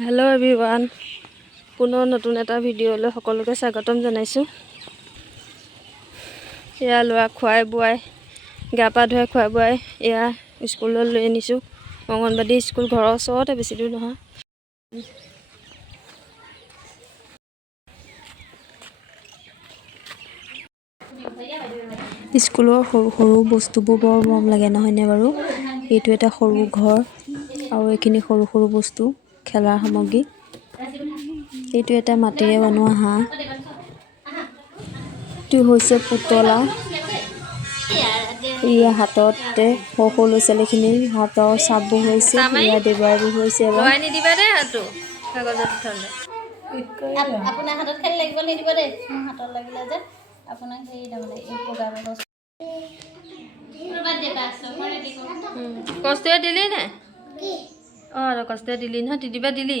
Hello everyone. পুনৰ নতুন এটা ভিডিঅ'লৈ সকলোকে স্বাগতম জনাইছো। এয়া লোৱা খুৱাই বুৱাই গা পা ধুৱাই খুৱাই বুৱাই এয়া স্কুললৈ লৈ আনিছো। অংগনবাদী স্কুল ঘৰৰ ওচৰতে, বেছি দূৰ নহয়। স্কুলৰ সৰু সৰু বস্তুবোৰ বৰ মৰম লাগে নহয়নে বাৰু? এইটো এটা সৰু ঘৰ আৰু এইখিনি সৰু সৰু বস্তু খেলাৰ সামগ্ৰী। এইটো এটা মাটিৰে বনোৱা হাঁহ। এইটো হৈছে পুতলা। ইয়া হাততে সৰু সৰু ল'ৰা ছোৱালীখিনিৰ হাতৰ চাপবোৰ হৈছে। ইয়া দেৱাৰবোৰ হৈছে এবাৰ। আপোনাৰ হাতত খালি লাগিব নিদিব দেই। মোৰ হাতত লাগিলে যে আপোনাক হেৰি তাৰমানে এই প্ৰগ্ৰামৰ কষ্টুৱে দিলি নাই? অঁ কষ্টুৱে দিলি নহয়, তিতিবা দিলি?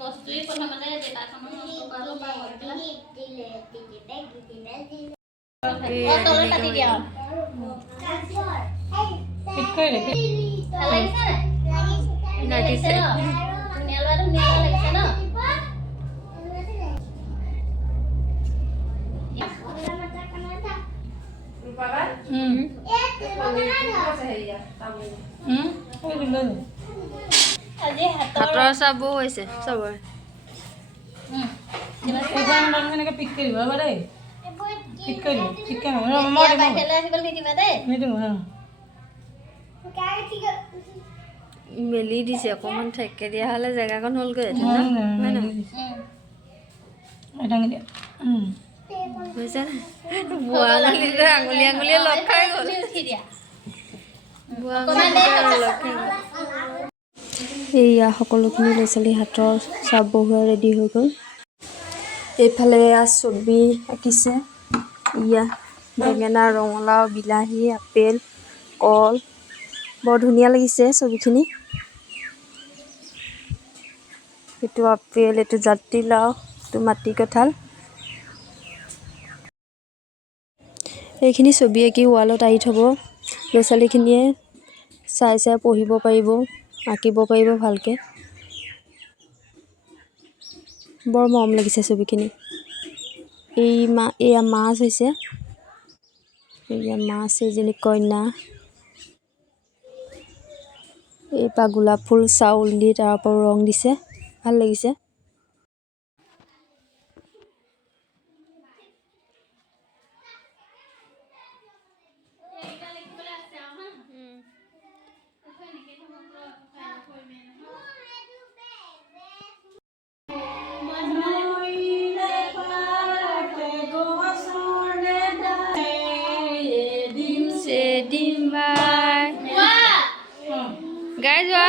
কষ্টুৱে প্ৰথমতে দেউতাখনৰ কাটি দিয়া। লাগিছে। ধুনীয়া লাগিছে ন? হাতৰ চাপবোৰ হৈছে চবৰে। পিক কৰি দিব দেই। পিক কৰি দিব। পিক কৰি বাহিৰলৈ আহিবলৈ নিদিবা দেই। মেলি দিছে অকণমান ঠেককে দিয়া হ'লে জেগাকণ হ'লগৈ। হৈছে বোৱা আঙুলিৰে আঙুলিয়ে লগ খাই গ'ল। এয়া সকলোখিনি ল'ৰা ছোৱালী হাতৰ চাপ বহুৱাই ৰেডি হৈ গ'ল। এইফালে এয়া ছবি আঁকিছে। ইয়া বেঙেনা, ৰঙালাও, বিলাহী, আপেল, কল। বৰ ধুনীয়া লাগিছে ছবিখিনি। এইটো আপেল, এইটো জাতিলাও, এইটো মাটি কঁঠাল। এইখিনি ছবি আঁকি ৱালত আঁৰি থ'ব। ল'ৰা ছোৱালীখিনিয়ে চাই চাই পঢ়িব পাৰিব, আঁকিব পাৰিব ভালকৈ। বৰ মৰম লাগিছে ছবিখিনি। এয়া মাছ হৈছে। এয়া মাছ, এজনী কন্যা। এইপৰা গোলাপ ফুল চাউল দি তাৰ ওপৰত ৰং দিছে, ভাল লাগিছে। গাই যোৱা।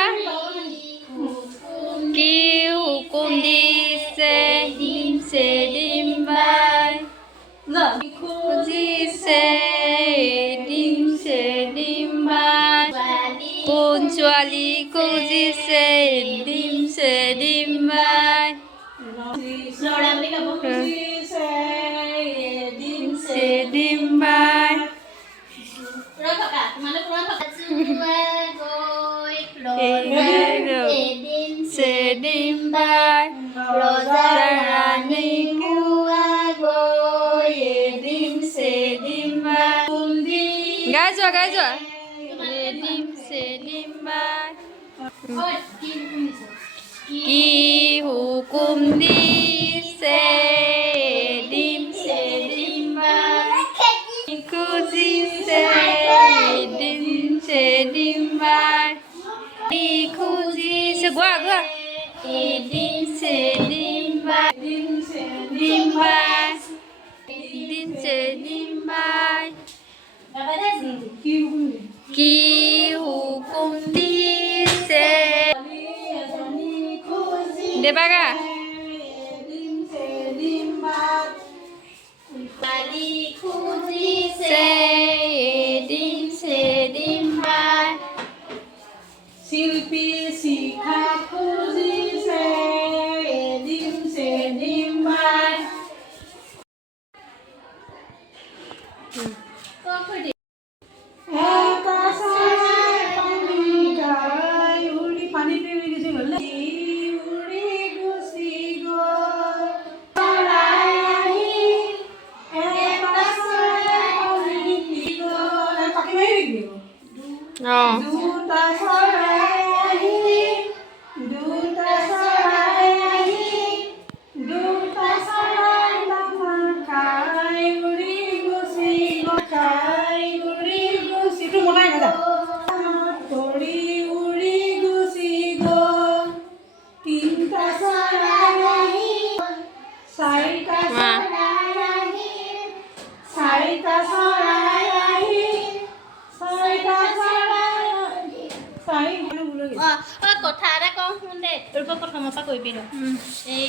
কি হুকুম দিছে দিমছে দিমবাই, খুজিছে দিমছে দিমবাই, কোন ছোৱালী খুজিছে দিমছে দিমবাই, দিমছে দিমবাই। Sedimbai, Rosarani kuwa goy, edim sedimbai. Gajo. Edim sedimbai. Ki hukum dise, edim sedimbai. Kuzise, edim sedimbai. Kuzise, gua. Edim sedimbai. Edim sedimbai. Ki hukum dise. Debaga. Kuzise, edim sedimbai. Silpi sikha khujise, edim sedimbai. প্ৰথমৰ পৰা কৰি পিলো এই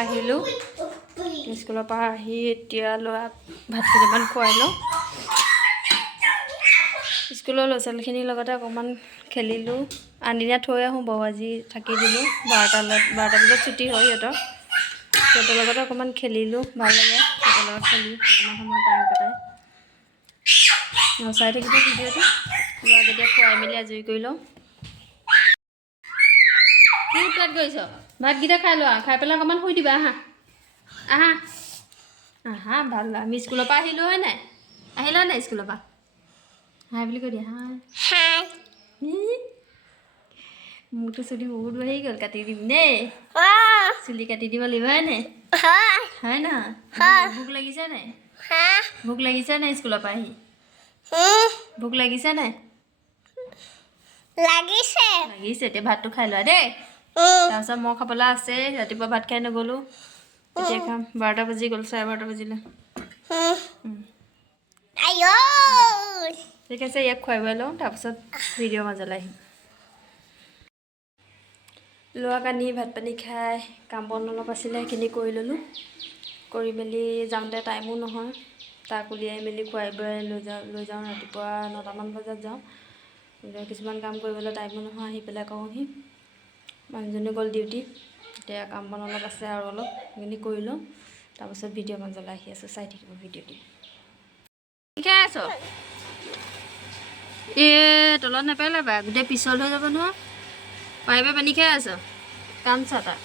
আহিলোঁ স্কুলৰ পৰা আহি এতিয়া ল'ৰাক ভাত কেইটামান খুৱাই লওঁ স্কুলৰ ল'ৰা ছোৱালীখিনিৰ লগতে অকণমান খেলিলোঁ আনদিনা থৈ আহোঁ বাৰু আজি থাকি দিলোঁ 12টা বজাত ছুটি হয় সিহঁতৰ লগতে অকণমান খেলিলোঁ ভাল লাগে সিহঁতৰ লগত খেলি অকণমান সময় টাইম কটাই চাই থাকিব ভিডিঅ'টো ল'ৰাক এতিয়া খুৱাই মেলি আজৰি কৰি লওঁ কি উৎপাত কৰিছ ভাতকেইটা খাই লোৱা খাই পেলাই অকণমান শুই দিবা আহা ভাল আমি স্কুলৰ পৰা আহিলোঁ হয় নাই আহিলা নাই স্কুলৰ পৰা হাই বুলি কৈ দিয়া হাই মোৰতো চুলি বহুত বাঢ়ি গ'ল কাটি দিম দেই চুলি কাটি দিব লাগিব হয় নাই হয় নহয় ভোক লাগিছে নাই ভোক লাগিছে নাই স্কুলৰ পৰা আহি ভোক লাগিছে নাই লাগিছে এতিয়া ভাতটো খাই লোৱা দেই তাৰপিছত মই খাবলৈ আছে ৰাতিপুৱা ভাত খাই নগ'লোঁ এতিয়া খাম 12টা বাজি গ'ল 12:30 বাজিলে ঠিক আছে ইয়াক খুৱাই বুৱাই লওঁ তাৰপিছত ভিডিঅ' মাজলৈ আহিম ল'ৰাক আনি ভাত পানী খাই কাম বন অলপ আছিলে সেইখিনি কৰি ল'লোঁ কৰি মেলি যাওঁতে টাইমো নহয় তাক উলিয়াই মেলি খুৱাই বুৱাই লৈ যাওঁ ৰাতিপুৱা 9টামান বজাত যাওঁ কিছুমান কাম কৰিবলৈ টাইমো নহয় আহি পেলাই কওঁহি মানুহজনী গ'ল ডিউটি এতিয়া কাম বন অলপ আছে আৰু অলপ সেইখিনি কৰি লওঁ তাৰপিছত ভিডিঅ' মাজলৈ আহি আছোঁ চাই থাকিব ভিডিঅ'টি খাই আছ তলত নেপেলাবা গোটেই পিছল হৈ যাব নহয় পাইপে পানী খাই আছ কাঞ্চা তাৰ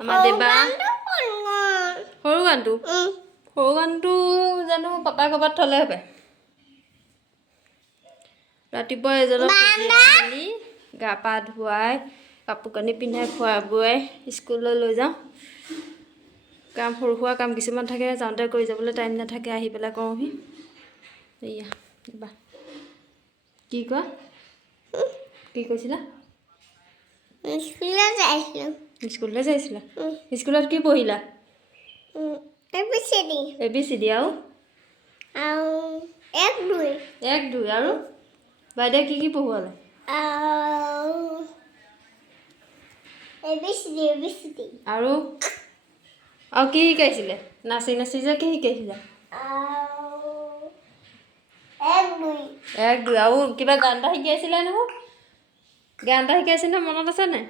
আমাৰ দেবা সৰু গানটো জানো পাপাই ক'ৰবাত থ'লে হ'ব ৰাতিপুৱা এজনক মেলি গা পা ধুৱাই কাপোৰ কানি পিন্ধাই খোৱাই বোৱাই স্কুললৈ লৈ যাওঁ কাম সৰু সুৰা কাম কিছুমান থাকে যাওঁতে কৰি যাবলৈ টাইম নাথাকে আহি পেলাই কৰোঁহি এয়া বা কি কোৱা কি কৈছিলা স্কুললৈ যাইছিলা স্কুলত কি পঢ়িলা ABCD আৰু 1 2 আৰু বাইদেউ কি পঢ়ুৱালে ABCD আৰু কি শিকাইছিলে নাচি যে কি শিকাইছিলে 1 2 আৰু কিবা গান এটা শিকাইছিলে নহয় গান এটা শিকাইছিলে মনত আছে নাই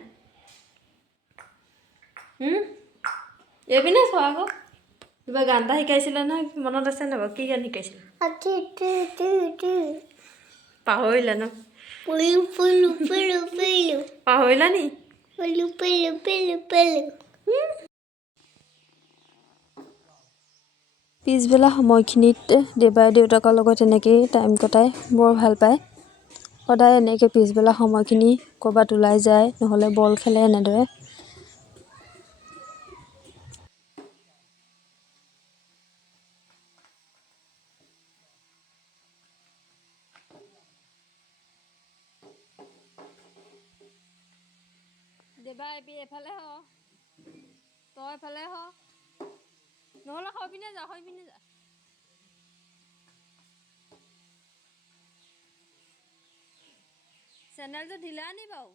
এইপিনে চোৱা আকৌ কিবা গান এটা শিকাইছিলে নহয় মনত আছে নাই বাৰু কি গান শিকাইছিলে পাহৰিলা ন পাহৰিলা নি পিছবেলা সময়খিনিত দেবাই দেউতাকৰ লগত এনেকৈয়ে টাইম কটাই বৰ ভাল পায় সদায় এনেকৈ পিছবেলা সময়খিনি ক'ৰবাত ওলাই যায় নহ'লে বল খেলে এনেদৰে দেবা এফালে তই এফালে নহ'লে হৈ পিনে যা চেণ্ডেলটো ঢিলা নি বাৰু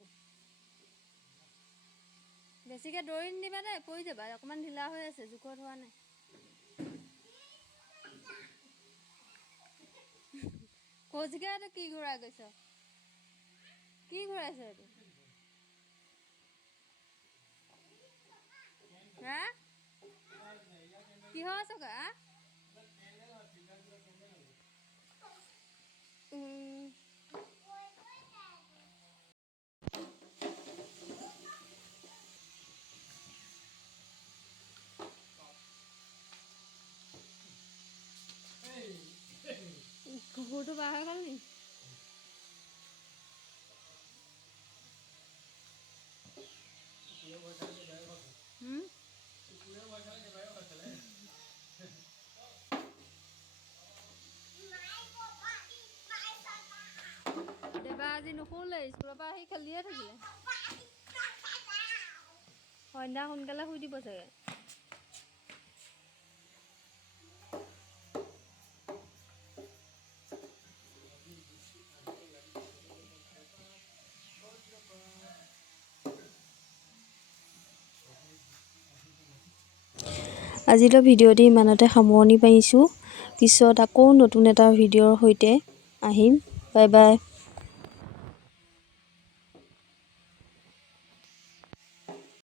বেছিকৈ দৌৰি নিদিবা দেই পৰি যাবা অকণমান ঢিলা হৈ আছে জোখত হোৱা নাই কৌচিকাটো কি ঘূৰাই গৈছ কি ঘূৰাইছ এইটো হা কিহৰ চকা গৰুটো বাহ হৈ গ'ল নি দেবা আজি নুশুলে স্কুলৰ পৰা আহি খেলিয়ে থাকিলে সন্ধ্যা সোনকালে শুই দিব চাগে আজিলৈ ভিডিঅ'টি ইমানতে সামৰণি পাৰিছোঁ। পিছত আকৌ নতুন এটা ভিডিঅ'ৰ সৈতে আহিম। Bye bye.